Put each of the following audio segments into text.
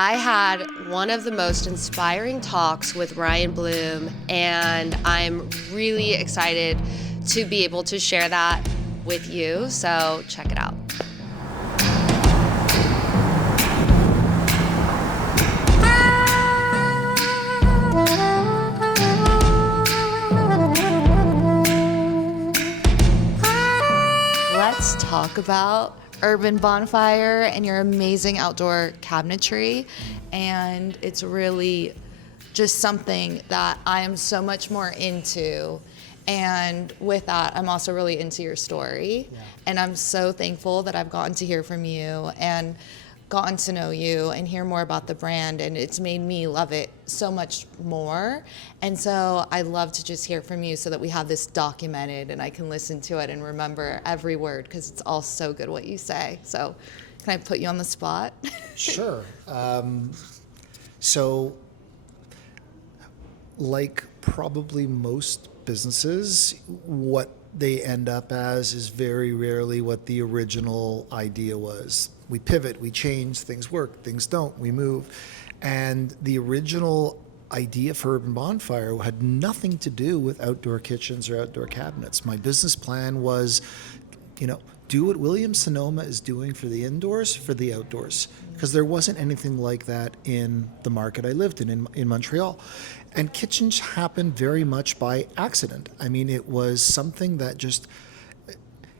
I had one of the most inspiring talks with Ryan Bloom, and I'm really excited to be able to share that with you, so check it out. Let's talk about Urban Bonfire and your amazing outdoor cabinetry. And it's really just something that I am so much more into. And with that, I'm also really into your story. Yeah. And I'm so thankful that I've gotten to hear from you and gotten to know you and hear more about the brand, and it's made me love it so much more. And so I love to just hear from you so that we have this documented and I can listen to it and remember every word, because it's all so good what you say. So can I put you on the spot? Sure. So like probably most businesses, what they end up as is very rarely what the original idea was. We pivot, we change, things work, things don't, we move. And the original idea for Urban Bonfire had nothing to do with outdoor kitchens or outdoor cabinets. My business plan was, do what Williams-Sonoma is doing for the indoors, for the outdoors. Because there wasn't anything like that in the market I lived in Montreal. And kitchens happened very much by accident. I mean, it was something that just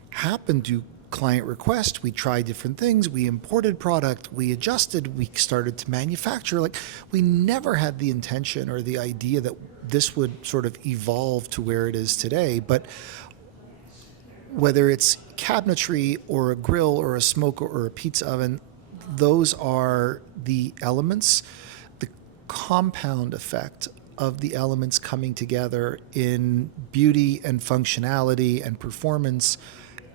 happened to client request. We tried different things. We imported product. We adjusted. We started to manufacture. Like, we never had the intention or the idea that this would sort of evolve to where it is today. But whether it's cabinetry or a grill or a smoker or a pizza oven, those are the elements, the compound effect of the elements coming together in beauty and functionality and performance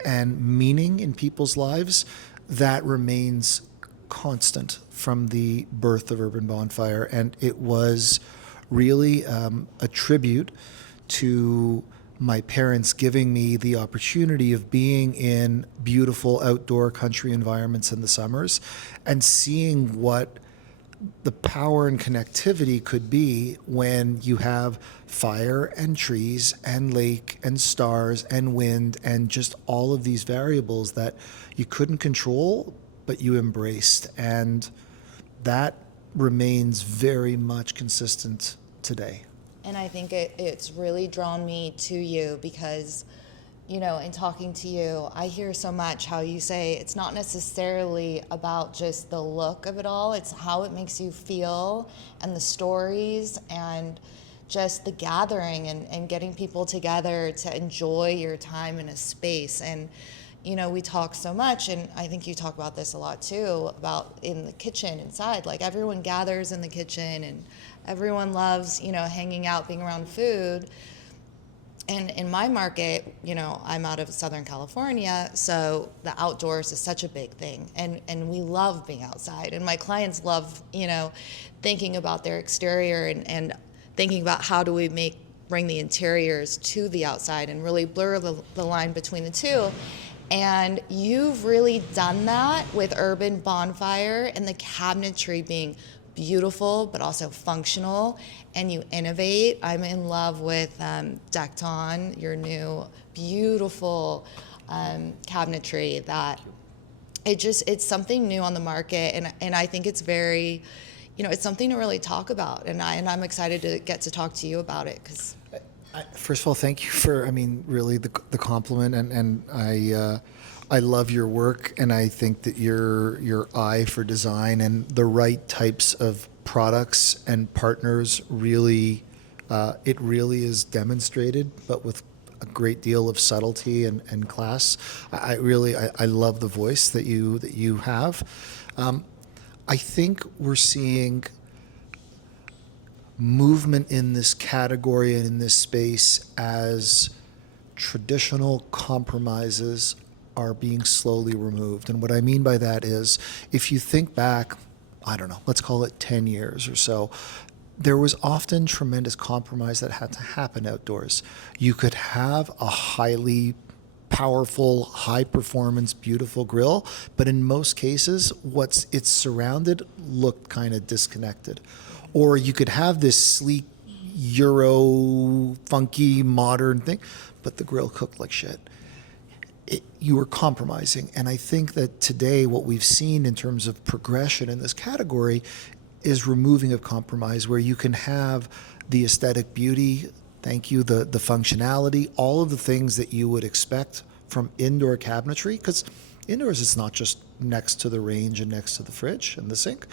and meaning in people's lives that remains constant from the birth of Urban Bonfire. And it was really a tribute to my parents giving me the opportunity of being in beautiful outdoor country environments in the summers and seeing what the power and connectivity could be when you have fire and trees and lake and stars and wind and just all of these variables that you couldn't control, but you embraced. And that remains very much consistent today. And I think it's really drawn me to you because, in talking to you, I hear so much how you say it's not necessarily about just the look of it all, it's how it makes you feel and the stories and just the gathering and getting people together to enjoy your time in a space. And, we talk so much, and I think you talk about this a lot too, about in the kitchen inside, like everyone gathers in the kitchen and everyone loves, hanging out, being around food. And in my market, I'm out of Southern California, so the outdoors is such a big thing. And we love being outside. And my clients love, thinking about their exterior and thinking about how do we bring the interiors to the outside and really blur the line between the two. And you've really done that with Urban Bonfire and the cabinetry being beautiful but also functional, and you innovate. I'm in love with Dekton, your new beautiful cabinetry that it's something new on the market, and I think it's very, it's something to really talk about, and I'm excited to get to talk to you about it. Because first of all, thank you for, really the compliment, and I love your work, and I think that your eye for design and the right types of products and partners really is demonstrated, but with a great deal of subtlety and class. I love the voice that you have. I think we're seeing movement in this category and in this space as traditional compromises are being slowly removed. And what I mean by that is, if you think back, I don't know, let's call it 10 years or so, there was often tremendous compromise that had to happen outdoors. You could have a highly powerful, high performance, beautiful grill, but in most cases, it's surrounded looked kind of disconnected. Or you could have this sleek, Euro, funky, modern thing, but the grill cooked like shit. You were compromising. And I think that today what we've seen in terms of progression in this category is removing of compromise, where you can have the aesthetic beauty, thank you, the functionality, all of the things that you would expect from indoor cabinetry, because indoors it's not just next to the range and next to the fridge and the sink.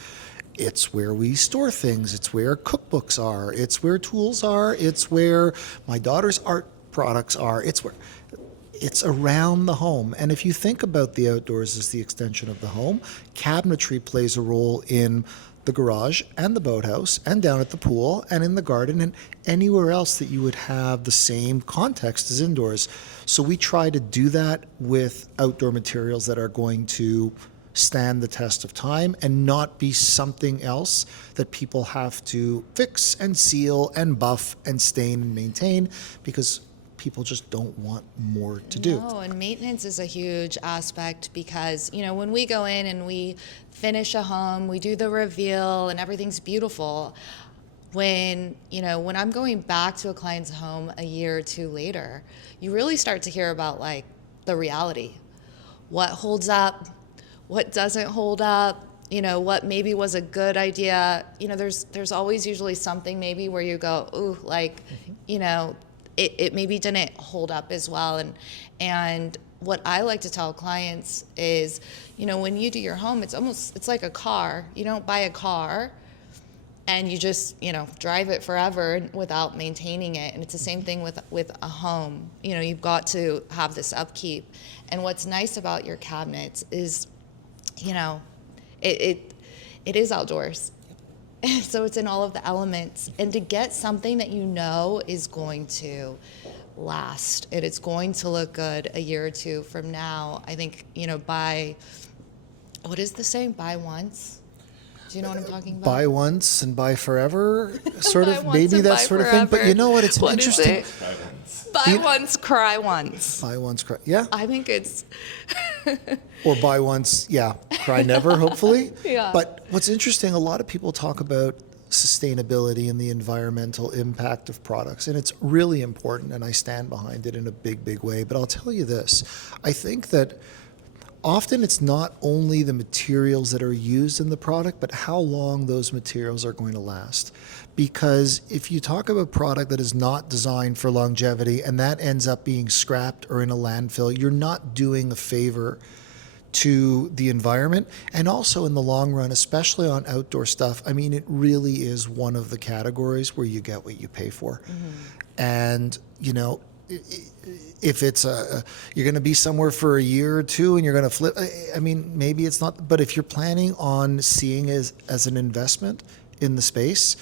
It's where we store things. It's where cookbooks are. It's where tools are. It's where my daughter's art products are. It's around the home. And if you think about the outdoors as the extension of the home, cabinetry plays a role in the garage and the boathouse and down at the pool and in the garden and anywhere else that you would have the same context as indoors. So we try to do that with outdoor materials that are going to stand the test of time and not be something else that people have to fix and seal and buff and stain and maintain, because people just don't want more to do. No, and maintenance is a huge aspect, because, when we go in and we finish a home, we do the reveal and everything's beautiful. When I'm going back to a client's home a year or two later, you really start to hear about like the reality. What holds up, what doesn't hold up, what maybe was a good idea. There's always usually something maybe where you go, ooh, like, it maybe didn't hold up as well. And what I like to tell clients is, when you do your home, it's like a car. You don't buy a car and you just, drive it forever without maintaining it. And it's the same thing with a home. You've got to have this upkeep. And what's nice about your cabinets is, it is outdoors. So it's in all of the elements. And to get something that is going to last and it's going to look good a year or two from now, I think, buy, what is the saying? Buy once? Do you know what I'm talking about? Buy once and buy forever, sort Buy of, once maybe and that buy sort of thing. But you know what? It's What is interesting. it? Buy once, cry once. Buy once, cry. Yeah. I think it's... Or buy once, yeah, cry never, hopefully. Yeah. But what's interesting, a lot of people talk about sustainability and the environmental impact of products, and it's really important, and I stand behind it in a big, big way. But I'll tell you this, I think that often it's not only the materials that are used in the product, but how long those materials are going to last. Because if you talk about a product that is not designed for longevity and that ends up being scrapped or in a landfill, you're not doing a favor to the environment. And also in the long run, especially on outdoor stuff, I mean, it really is one of the categories where you get what you pay for. Mm-hmm. And, if it's you're going to be somewhere for a year or two and you're going to flip, I mean, maybe it's not, but if you're planning on seeing it as an investment in the space,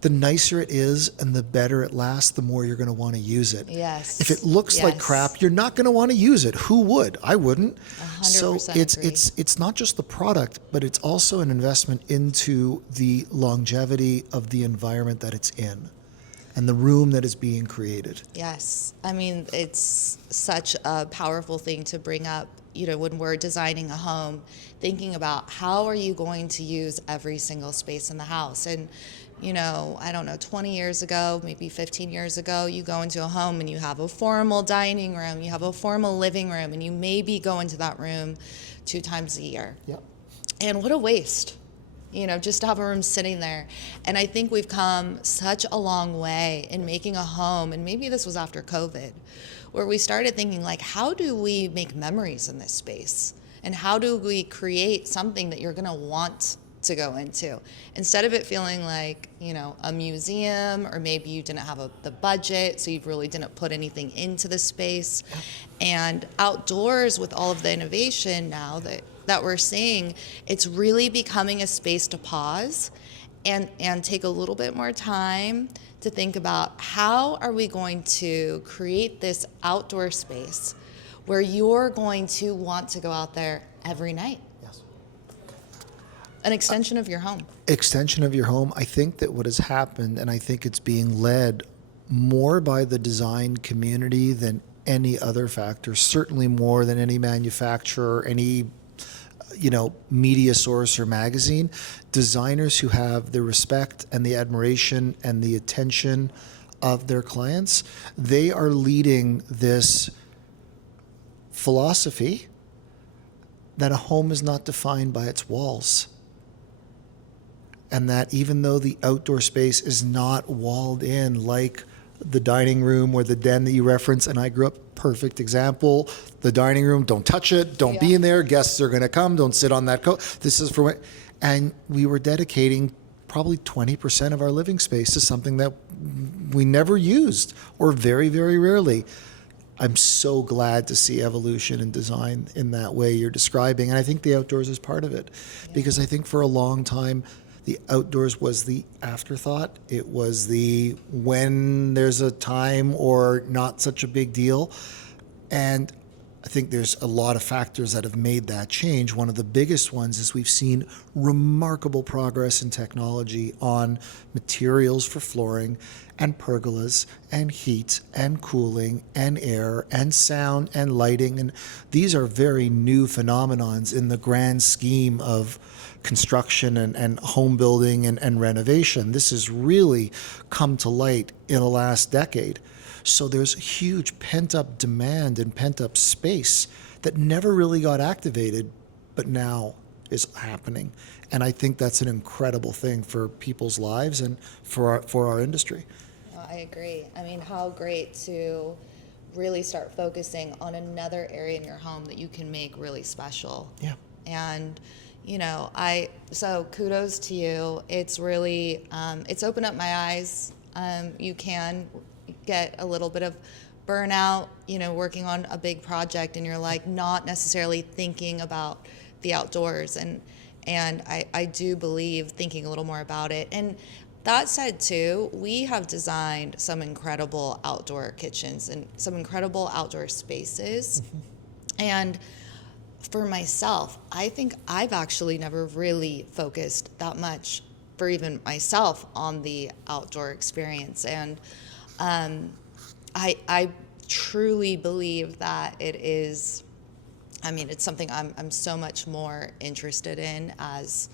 the nicer it is and the better it lasts, the more you're going to want to use it. Yes. If it looks like crap, you're not going to want to use it. Who would? I wouldn't. 100% So agree. it's not just the product, but it's also an investment into the longevity of the environment that it's in and the room that is being created. Yes. I mean, it's such a powerful thing to bring up, when we're designing a home, thinking about how are you going to use every single space in the house. And, I don't know, 20 years ago, maybe 15 years ago, you go into a home and you have a formal dining room, you have a formal living room, and you maybe go into that room 2 times a year. Yep. And what a waste. Just to have a room sitting there. And I think we've come such a long way in making a home, and maybe this was after COVID, where we started thinking, like, how do we make memories in this space? And how do we create something that you're gonna want to go into? Instead of it feeling like, a museum, or maybe you didn't have the budget, so you really didn't put anything into the space. And outdoors, with all of the innovation now that we're seeing, it's really becoming a space to pause and take a little bit more time to think about how are we going to create this outdoor space where you're going to want to go out there every night. Yes. An extension of your home. Extension of your home. I think that what has happened, and I think it's being led more by the design community than any other factor, certainly more than any manufacturer, any media source or magazine. Designers who have the respect and the admiration and the attention of their clients, they are leading this philosophy that a home is not defined by its walls. And that even though the outdoor space is not walled in like the dining room or the den that you reference, and I grew up, perfect example, the dining room, don't touch it, don't be in there, guests are going to come, don't sit on that coat. This is for what, and we were dedicating probably 20% of our living space to something that we never used, or very, very rarely. I'm so glad to see evolution in design in that way you're describing. And I think the outdoors is part of it, because I think for a long time, the outdoors was the afterthought. It was the when there's a time or not such a big deal. And I think there's a lot of factors that have made that change. One of the biggest ones is we've seen remarkable progress in technology on materials for flooring and pergolas and heat and cooling and air and sound and lighting. And these are very new phenomenons in the grand scheme of construction and home building and renovation. This has really come to light in the last decade. So there's huge pent-up demand and pent-up space that never really got activated, but now is happening. And I think that's an incredible thing for people's lives and for our industry. Well, I agree. I mean, how great to really start focusing on another area in your home that you can make really special. Yeah. And so kudos to you. It's really, it's opened up my eyes. You can get a little bit of burnout, working on a big project, and you're like not necessarily thinking about the outdoors. And I do believe thinking a little more about it. And that said too, we have designed some incredible outdoor kitchens and some incredible outdoor spaces. Mm-hmm. And for myself, I think I've actually never really focused that much for even myself on the outdoor experience. And I truly believe that it is, it's something I'm so much more interested in as,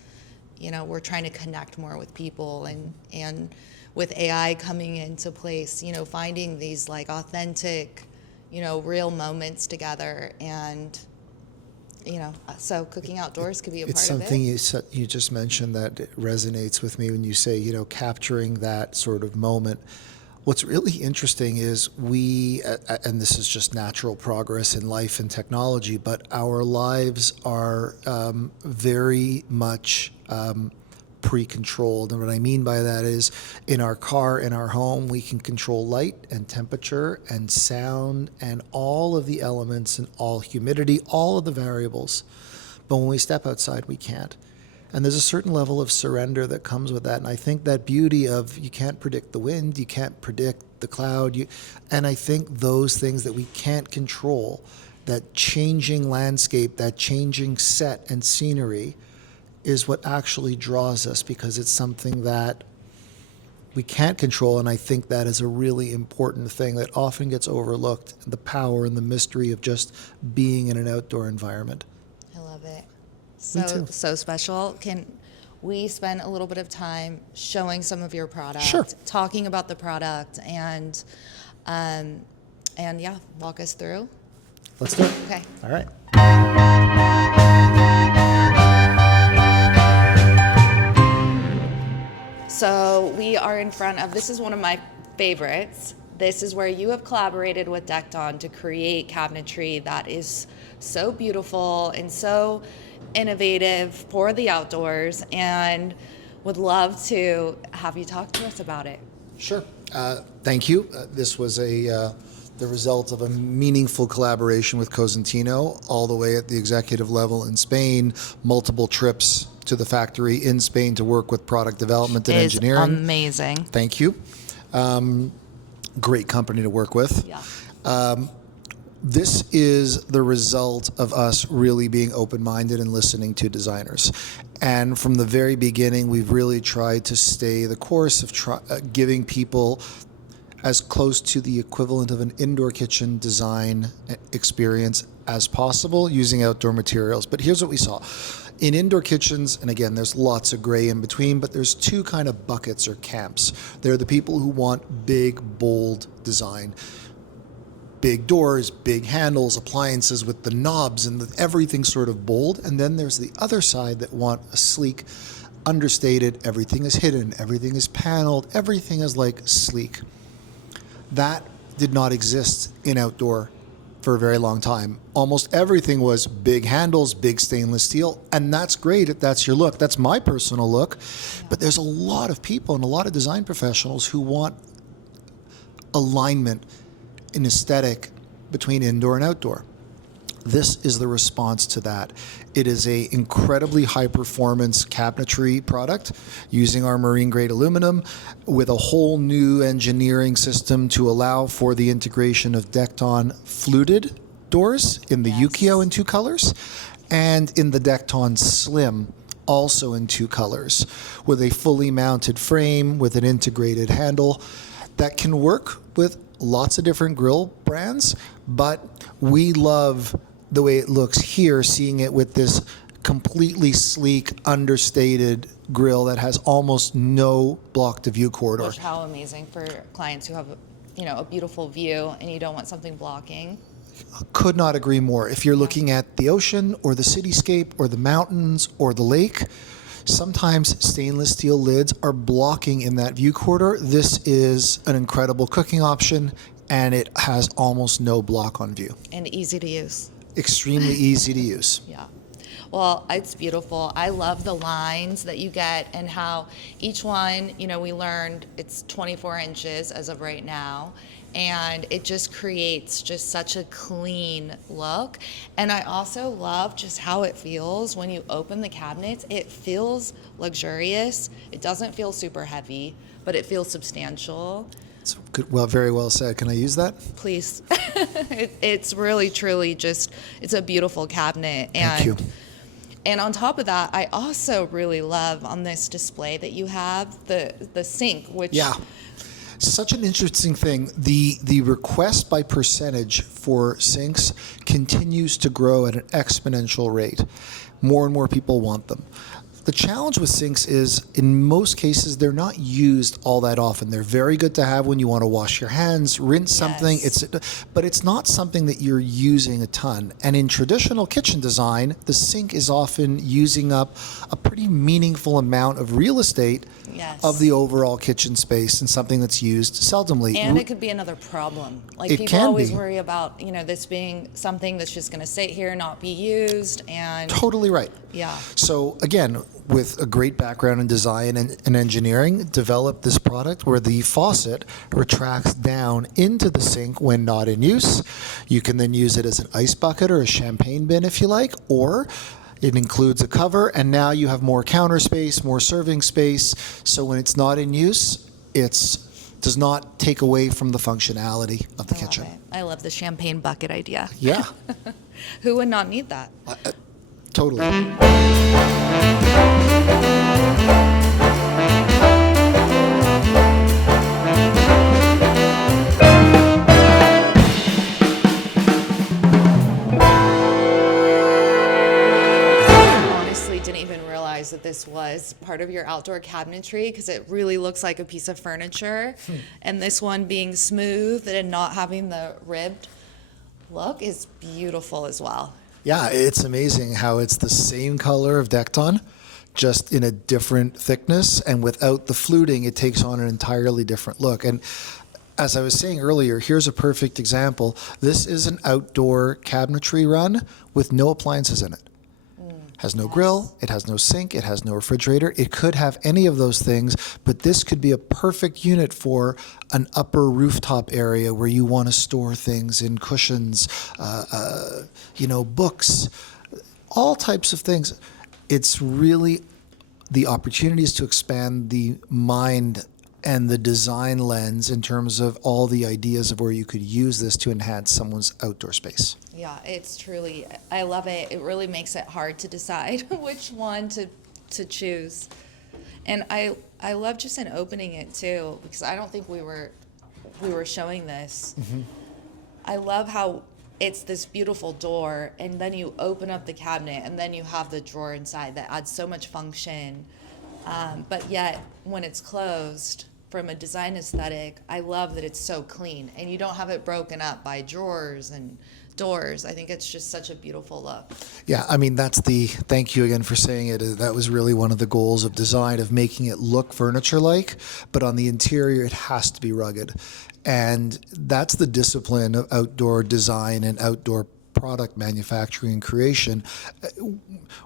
we're trying to connect more with people and with AI coming into place, finding these like authentic, real moments together. And so cooking outdoors could be a part of it. It's something you just mentioned that resonates with me when you say, capturing that sort of moment. What's really interesting is we, and this is just natural progress in life and technology, but our lives are very much pre-controlled. And what I mean by that is in our car, in our home, we can control light and temperature and sound and all of the elements and all humidity, all of the variables. But when we step outside, we can't. And there's a certain level of surrender that comes with that. And I think that beauty of you can't predict the wind, you can't predict the cloud. And I think those things that we can't control, that changing landscape, that changing set and scenery, is what actually draws us, because it's something that we can't control. And I think that is a really important thing that often gets overlooked, the power and the mystery of just being in an outdoor environment. I love it. So special. Can we spend a little bit of time showing some of your product, Sure. Talking about the product, and walk us through? Let's do it. Okay. All right. So we are in front of, this is one of my favorites. This is where you have collaborated with Dekton to create cabinetry that is so beautiful and so innovative for the outdoors, and would love to have you talk to us about it. Sure. Thank you. This was the result of a meaningful collaboration with Cosentino, all the way at the executive level in Spain, multiple trips to the factory in Spain to work with product development and engineering. Amazing. Thank you. Great company to work with. Yeah. This is the result of us really being open-minded and listening to designers. And from the very beginning, we've really tried to stay the course of giving people as close to the equivalent of an indoor kitchen design experience as possible using outdoor materials. But here's what we saw. In indoor kitchens, and again, there's lots of gray in between, but there's two kind of buckets or camps. There are the people who want big, bold design. Big doors, big handles, appliances with the knobs and everything sort of bold. And then there's the other side that want a sleek, understated, everything is hidden, everything is paneled, everything is like sleek. That did not exist in outdoor for a very long time. Almost everything was big handles, big stainless steel, and that's great if that's your look. That's my personal look. But there's a lot of people and a lot of design professionals who want alignment in aesthetic between indoor and outdoor. This is the response to that. It is a incredibly high performance cabinetry product using our marine grade aluminum with a whole new engineering system to allow for the integration of Dekton fluted doors in the Yukio in 2 colors and in the Dekton Slim also in 2 colors with a fully mounted frame with an integrated handle that can work with lots of different grill brands, but we love the way it looks here, seeing it with this completely sleek, understated grill that has almost no block to view corridor. Which, how amazing for clients who have, a beautiful view and you don't want something blocking. Could not agree more. If you're looking at the ocean or the cityscape or the mountains or the lake, sometimes stainless steel lids are blocking in that view corridor. This is an incredible cooking option, and it has almost no block on view. And easy to use. Extremely easy to use. Yeah. Well, it's beautiful. I love the lines that you get and how each one, we learned it's 24 inches as of right now. And it just creates just such a clean look. And I also love just how it feels when you open the cabinets. It feels luxurious. It doesn't feel super heavy, but it feels substantial. It's good, well, very well said. Can I use that? Please. It's really, truly just, it's a beautiful cabinet. Thank you. And on top of that, I also really love on this display that you have the sink, which... Yeah. Such an interesting thing. The request by percentage for sinks continues to grow at an exponential rate. More and more people want them. The challenge with sinks is, in most cases, they're not used all that often. They're very good to have when you want to wash your hands, rinse something. But it's not something that you're using a ton. And in traditional kitchen design, the sink is often using up a pretty meaningful amount of real estate of the overall kitchen space, and something that's used seldomly. And it could be another problem. Like, it people always worry about, this being something that's just going to sit here, not be used. And totally right. Yeah. So again, with a great background in design and engineering, developed this product where the faucet retracts down into the sink when not in use. You can then use it as an ice bucket or a champagne bin if you like, or it includes a cover, and now you have more counter space, more serving space. So when it's not in use, it does not take away from the functionality of the kitchen. I love the champagne bucket idea. Yeah. Who would not need that? Totally. That this was part of your outdoor cabinetry, because it really looks like a piece of furniture. And this one being smooth and not having the ribbed look is beautiful as well. Yeah, it's amazing how it's the same color of Dekton, just in a different thickness, and without the fluting, it takes on an entirely different look. And as I was saying earlier, here's a perfect example. This is an outdoor cabinetry run with no appliances in it. Has no grill, it has no sink, it has no refrigerator. It could have any of those things, but this could be a perfect unit for an upper rooftop area where you want to store things in cushions, books, all types of things. It's really the opportunities to expand the mind and the design lens in terms of all the ideas of where you could use this to enhance someone's outdoor space. Yeah, it's truly, I love it. It really makes it hard to decide which one to choose. And I love just in opening it too, because I don't think we were we were showing this, I love how it's this beautiful door, and then you open up the cabinet, and then you have the drawer inside that adds so much function. But yet, when it's closed, from a design aesthetic, I love that it's so clean, and you don't have it broken up by drawers and doors. I think it's just such a beautiful look. Yeah, I mean, thank you again for saying it. That was really one of the goals of design, of making it look furniture-like, but on the interior, it has to be rugged. And that's the discipline of outdoor design and outdoor product manufacturing and creation.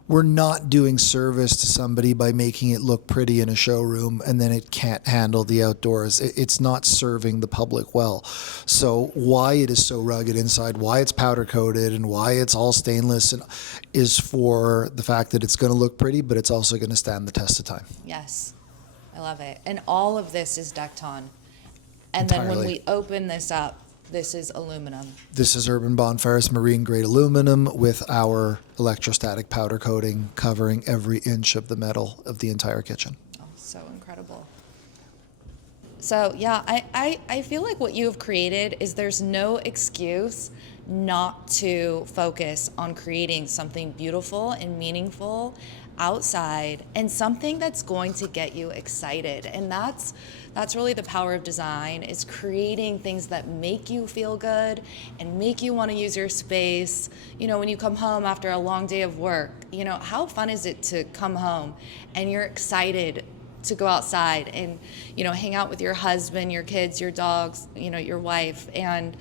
We're not doing service to somebody by making it look pretty in a showroom and then it can't handle the outdoors. It's not serving the public well. So why it is so rugged inside, why it's powder coated, and why it's all stainless is for the fact that it's going to look pretty, but it's also going to stand the test of time. Yes, I love it. And all of this is Dekton. And then when we open this up, this is aluminum. This is Urban Bonfire's marine grade aluminum with our electrostatic powder coating covering every inch of the metal of the entire kitchen. Oh, so incredible. So yeah, I feel like what you have created is there's no excuse not to focus on creating something beautiful and meaningful outside, and something that's going to get you excited. And that's really the power of design, is creating things that make you feel good and make you want to use your space. You know, when you come home after a long day of work, you know, how fun is it to come home and you're excited to go outside and, you know, hang out with your husband, your kids, your dogs, you know, your wife, and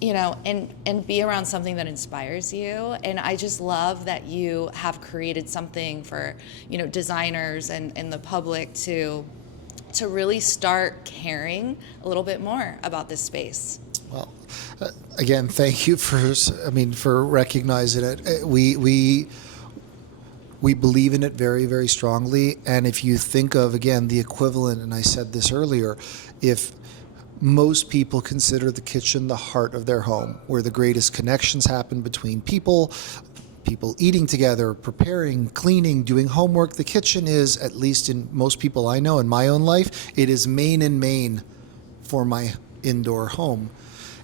you know, and be around something that inspires you. And I just love that you have created something for, you know, designers and the public to really start caring a little bit more about this space. Well, again, thank you for recognizing it. We believe in it very, very strongly. And if you think of, again, the equivalent, and I said this earlier, if most people consider the kitchen the heart of their home, where the greatest connections happen between people eating together, preparing, cleaning, doing homework. The kitchen is, at least in most people I know in my own life, it is main and main for my indoor home.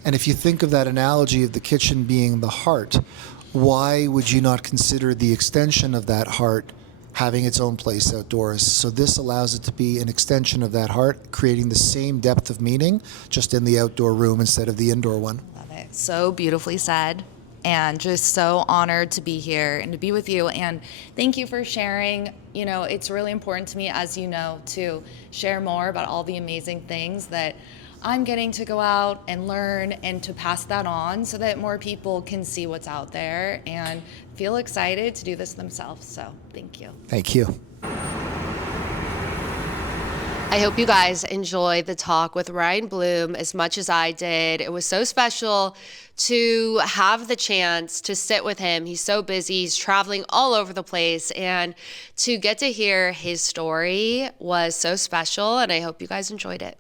And if you think of that analogy of the kitchen being the heart, why would you not consider the extension of that heart having its own place outdoors? So this allows it to be an extension of that heart, creating the same depth of meaning, just in the outdoor room instead of the indoor one. Love it. So beautifully said. And just so honored to be here and to be with you. And thank you for sharing. You know, it's really important to me, as you know, to share more about all the amazing things that I'm getting to go out and learn, and to pass that on so that more people can see what's out there and feel excited to do this themselves. So thank you. Thank you. I hope you guys enjoyed the talk with Ryan Bloom as much as I did. It was so special to have the chance to sit with him. He's so busy, he's traveling all over the place, and to get to hear his story was so special, and I hope you guys enjoyed it.